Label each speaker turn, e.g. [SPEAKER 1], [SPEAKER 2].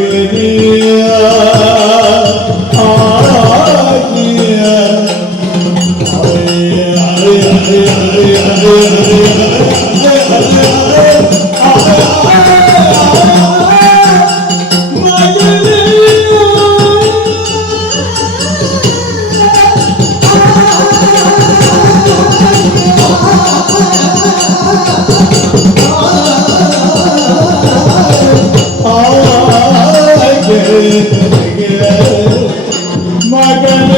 [SPEAKER 1] Hallelujah. I can